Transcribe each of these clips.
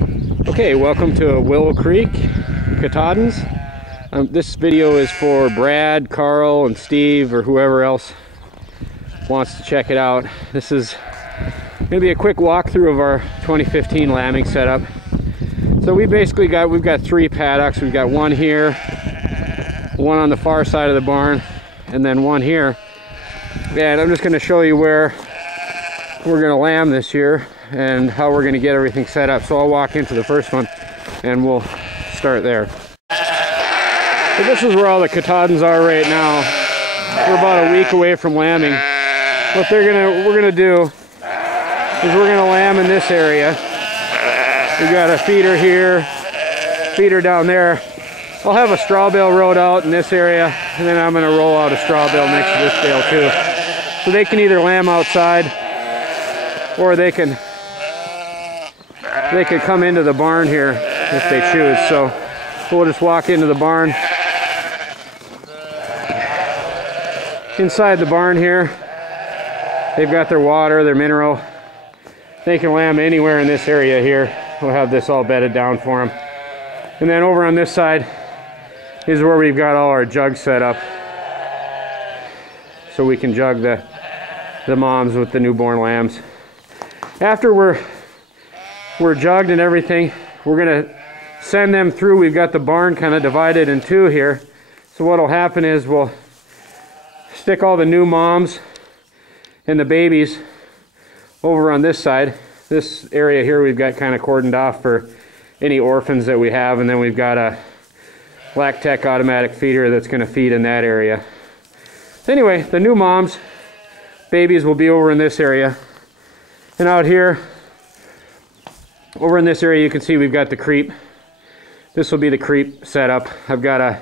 Okay, welcome to Willow Creek, Katahdins. This video is for Brad, Carl, and Steve, or whoever else wants to check it out. This is going to be a quick walkthrough of our 2015 lambing setup. So we've got three paddocks. We've got one here, one on the far side of the barn, and then one here. And I'm just going to show you where we're going to lamb this year and how we're going to get everything set up. So I'll walk into the first one and we'll start there. So this is where all the Katahdins are right now. We're about a week away from lambing. What we're gonna do is we're gonna lamb in this area. We've got a feeder here, feeder down there. I'll have a straw bale rode out in this area, and then I'm gonna roll out a straw bale next to this bale too. So they can either lamb outside, or they can come into the barn here if they choose. So we'll just walk into the barn. Inside the barn here, they've got their water, their mineral. They can lamb anywhere in this area here. We'll have this all bedded down for them. And then over on this side is where we've got all our jugs set up, so we can jug the moms with the newborn lambs. After we're jugged and everything, we're gonna send them through. We've got the barn kind of divided in two here. So what'll happen is we'll stick all the new moms and the babies over on this side. This area here we've got kind of cordoned off for any orphans that we have, and then we've got a Black Tech automatic feeder that's going to feed in that area. Anyway, the new moms, babies will be over in this area. And out here, over in this area, you can see we've got the creep. This will be the creep setup. I've got a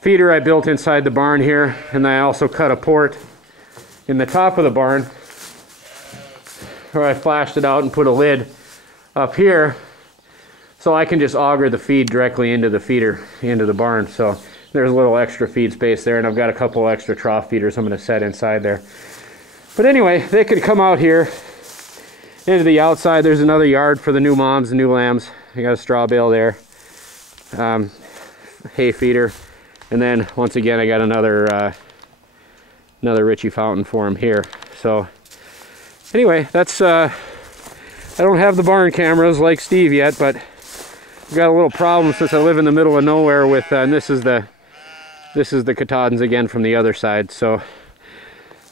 feeder I built inside the barn here, and I also cut a port in the top of the barn where I flashed it out and put a lid up here so I can just auger the feed directly into the feeder, into the barn. So there's a little extra feed space there, and I've got a couple extra trough feeders I'm going to set inside there. But anyway, they could come out here into the outside. There's another yard for the new moms and new lambs. I got a straw bale there, hay feeder. And then once again, I got another Ritchie fountain for them here. So anyway, that's I don't have the barn cameras like Steve yet, but I've got a little problem since I live in the middle of nowhere with and this is the Katahdins again from the other side. So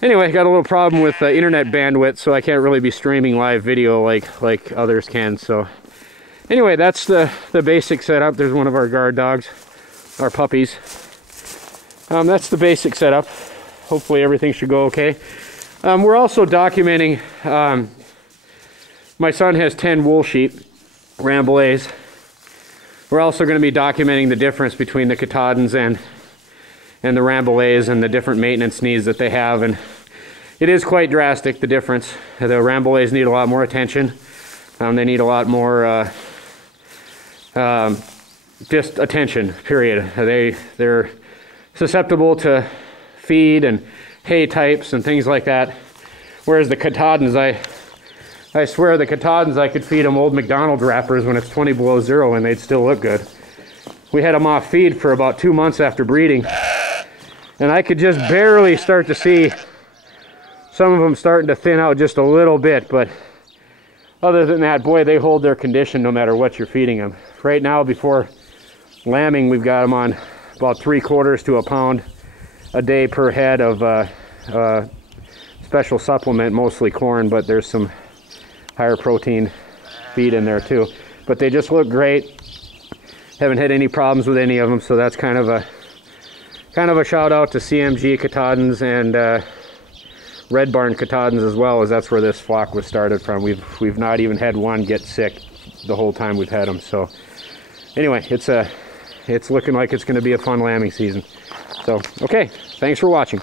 anyway, got a little problem with internet bandwidth, so I can't really be streaming live video like others can. So anyway, that's the basic setup. There's one of our guard dogs, our puppies. That's the basic setup. Hopefully everything should go okay. We're also documenting, my son has 10 wool sheep, Rambouillets. We're also going to be documenting the difference between the Katahdins and the Rambouillets and the different maintenance needs that they have. And it is quite drastic, the difference. The Rambouillets need a lot more attention. They need a lot more just attention, period. They're susceptible to feed and hay types and things like that. Whereas the Katahdins, I swear the Katahdins, I could feed them old McDonald's wrappers when it's 20 below zero and they'd still look good. We had them off feed for about 2 months after breeding, and I could just barely start to see some of them starting to thin out just a little bit. But other than that, boy, they hold their condition no matter what you're feeding them. Right now, before lambing, we've got them on about 3/4 to a pound a day per head of special supplement, mostly corn, but there's some higher protein feed in there too. But they just look great. Haven't had any problems with any of them, so that's kind of a shout out to CMG Katahdins and Red Barn Katahdins as well, as that's where this flock was started from. We've not even had one get sick the whole time we've had them. So anyway, it's looking like it's going to be a fun lambing season. So okay, thanks for watching.